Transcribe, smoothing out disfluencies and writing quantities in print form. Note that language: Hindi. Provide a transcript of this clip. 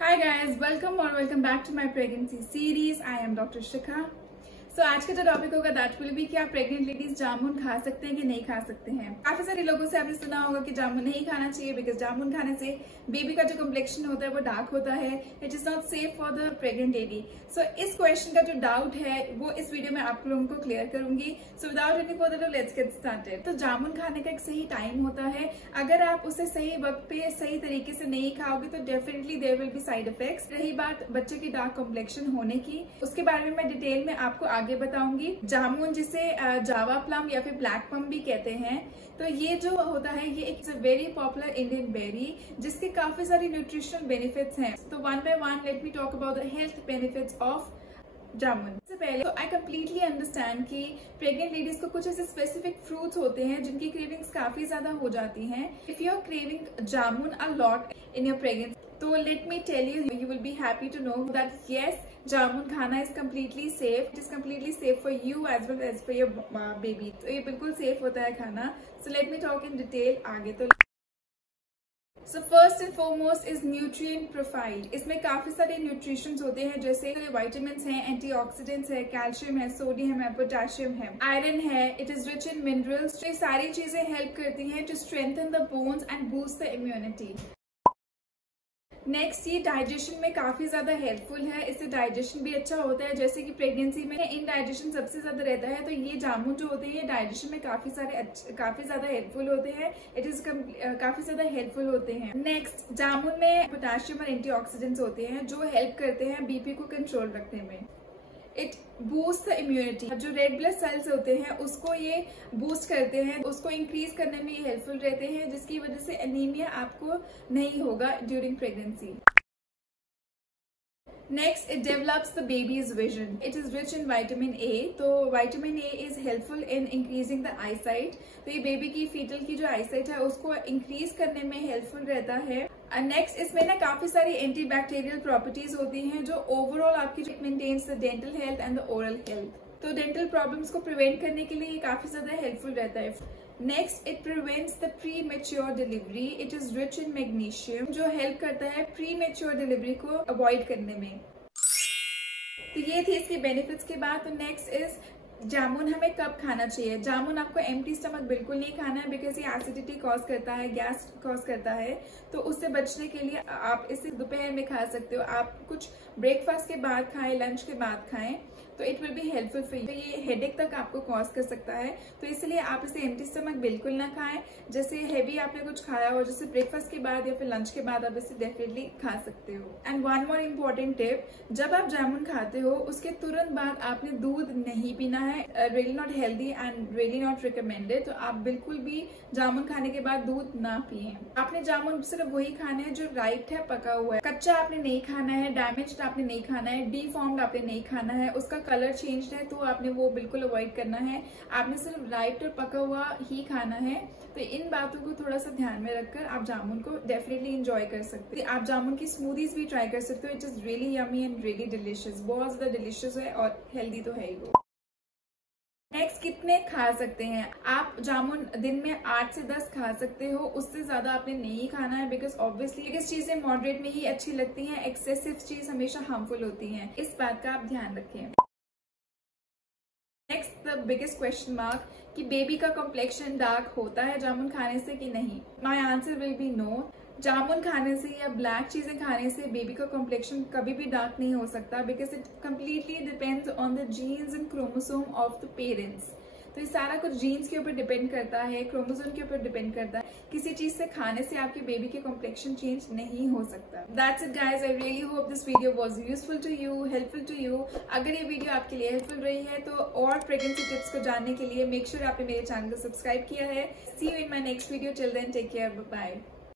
Hi guys, welcome or welcome back to my pregnancy series. I am Dr. Shikha. So आज का जो टॉपिक होगा दैट विल बी कि आप प्रेग्नेंट लेडीज जामुन खा सकते हैं कि नहीं खा सकते हैं। काफी सारे लोगों से आपने सुना होगा कि जामुन नहीं खाना चाहिए बिकॉज जामुन खाने से बेबी का जो कम्प्लेक्शन होता है वो डार्क होता है, it is not safe for the pregnant lady. So इस क्वेश्चन का जो डाउट है वो इस वीडियो में आप लोगों को क्लियर करूंगी। So without any further do let's get started. तो जामुन खाने का एक सही टाइम होता है, अगर आप उसे सही वक्त पे सही तरीके से नहीं खाओगे तो definitely there will be side effects. रही बात बच्चे की डार्क कम्प्लेक्शन होने की, उसके बारे में मैं डिटेल में आपको आगे बताऊंगी। जामुन जिसे जावा प्लम या फिर ब्लैक प्लम भी कहते हैं, तो ये जो होता है ये एक वेरी पॉपुलर इंडियन बेरी जिसके काफी सारी न्यूट्रिशनल बेनिफिट्स हैं। तो one by one let me talk about the health benefits of jamun. सबसे पहले तो आई कम्प्लीटली अंडरस्टैंड कि प्रेग्नेंट लेडीज को कुछ ऐसे स्पेसिफिक फ्रूट्स होते हैं जिनकी क्रेविंग्स काफी ज्यादा हो जाती हैं। If you are craving jamun a lot in your pregnancy, तो let me tell you will be happy to know that yes, जामुन खाना is completely safe. It is completely safe for you as well as for your baby. तो ये बिल्कुल सेफ होता है खाना। So let me talk in detail आगे। तो So first and foremost is nutrient profile। इसमें काफी सारे न्यूट्रिशंस होते हैं जैसे विटामिन्स हैं, एंटीऑक्सीडेंट्स है, कैल्शियम है, सोडियम है, पोटेशियम है, आयरन है, it is rich in minerals. तो ये सारी चीजें हेल्प करती हैं to strengthen the bones and boost the immunity. Next, ये डाइजेशन में काफी ज्यादा हेल्पफुल है, इससे डाइजेशन भी अच्छा होता है। जैसे कि प्रेगनेंसी में इनडाइजेशन सबसे ज्यादा रहता है, तो ये जामुन जो होते हैं डाइजेशन में काफी ज्यादा हेल्पफुल होते हैं। इट इज काफी ज्यादा हेल्पफुल होते हैं। नेक्स्ट, जामुन में पोटेशियम और एंटीऑक्सीडेंट्स होते हैं जो हेल्प करते हैं बीपी को कंट्रोल रखने में। It boost the immunity. जो रेड ब्लड सेल्स होते हैं उसको ये बूस्ट करते हैं, उसको इंक्रीज करने में ये हेल्पफुल रहते हैं, जिसकी वजह से एनीमिया आपको नहीं होगा during pregnancy. Next, it develops the baby's vision. It is rich in vitamin A. तो vitamin A is helpful in increasing the eyesight. तो ये बेबी की फीटल की जो आईसाइट है उसको इंक्रीज करने में हेल्पफुल रहता है। नेक्स्ट, इसमें ना काफी सारी एंटी बैक्टीरियल प्रॉपर्टीज होती हैं जो ओवरऑल आपकी maintains the dental health and the oral health. तो डेंटल प्रॉब्लम्स को प्रिवेंट करने के लिए ये काफी ज्यादा हेल्पफुल रहता है। Next, it prevents the premature delivery. It is rich in magnesium जो हेल्प करता है प्री मेच्योर डिलीवरी को अवॉइड करने में। तो ये थी इसके बेनिफिट्स के बाद। तो नेक्स्ट इज जामुन हमें कब खाना चाहिए। जामुन आपको एम्प्टी स्टमक बिल्कुल नहीं खाना है बिकॉज ये एसिडिटी कॉज करता है, गैस कॉज करता है। तो उससे बचने के लिए आप इसे दोपहर में खा सकते हो। आप कुछ ब्रेकफास्ट के बाद खाएं, लंच के बाद खाएं, तो it will be helpful for you. तो ये हेडेक तक आपको कॉज कर सकता है, तो इसलिए आप इसे एम्प्टी स्टमक बिल्कुल ना खाएं। जैसे हैवी आपने कुछ खाया हो, जैसे ब्रेकफास्ट के बाद या फिर लंच के बाद, आप इसे डेफिनेटली खा सकते हो। And one more important tip, जब आप जामुन खाते हो उसके तुरंत बाद आपने दूध नहीं पीना है। Really not healthy and really not recommended. तो आप बिल्कुल भी जामुन खाने के बाद दूध ना पिए। आपने जामुन सिर्फ वही खाना है जो राइट है, पका हुआ है। कच्चा आपने नहीं खाना है, डैमेज्ड आपने नहीं खाना है, डीफॉर्म्ड आपने नहीं खाना है, उसका कलर चेंज है तो आपने वो बिल्कुल अवॉइड करना है। आपने सिर्फ राइट और पका हुआ ही खाना है। तो इन बातों को थोड़ा सा ध्यान में रखकर आप जामुन को डेफिनेटली एंजॉय कर सकते हैं। आप जामुन की स्मूदीज भी ट्राई कर सकते हो। It is really yummy and really delicious. बहुत ज्यादा डिलिशियस है और हेल्दी तो है ही वो। नेक्स्ट, कितने खा सकते हैं आप जामुन? दिन में 8 से 10 खा सकते हो, उससे ज्यादा आपने नहीं खाना है बिकॉज ऑब्वियसली बिकॉज चीजें मॉडरेट में ही अच्छी लगती हैं, एक्सेसिव चीज हमेशा हार्मफुल होती हैं, इस बात का आप ध्यान रखें। Next, the biggest question mark कि बेबी का कॉम्प्लेक्शन डार्क होता है जामुन खाने से कि नहीं। My answer will be no. जामुन खाने से या ब्लैक चीजें खाने से बेबी का कॉम्प्लेक्शन कभी भी डार्क नहीं हो सकता because it completely depends on the genes and chromosome of the parents. तो ये सारा कुछ जीन्स के ऊपर डिपेंड करता है, क्रोमोसोम के ऊपर डिपेंड करता है। किसी चीज से खाने से आपके बेबी के कॉम्प्लेक्शन चेंज नहीं हो सकता। That's it guys. I really hope this video was useful to you, helpful to you. अगर ये वीडियो आपके लिए हेल्पफुल रही है तो और प्रेगनेंसी टिप्स को जानने के लिए मेक श्योर आपने मेरे चैनल को सब्सक्राइब किया है। See you in my next video. Till then take care, bye bye.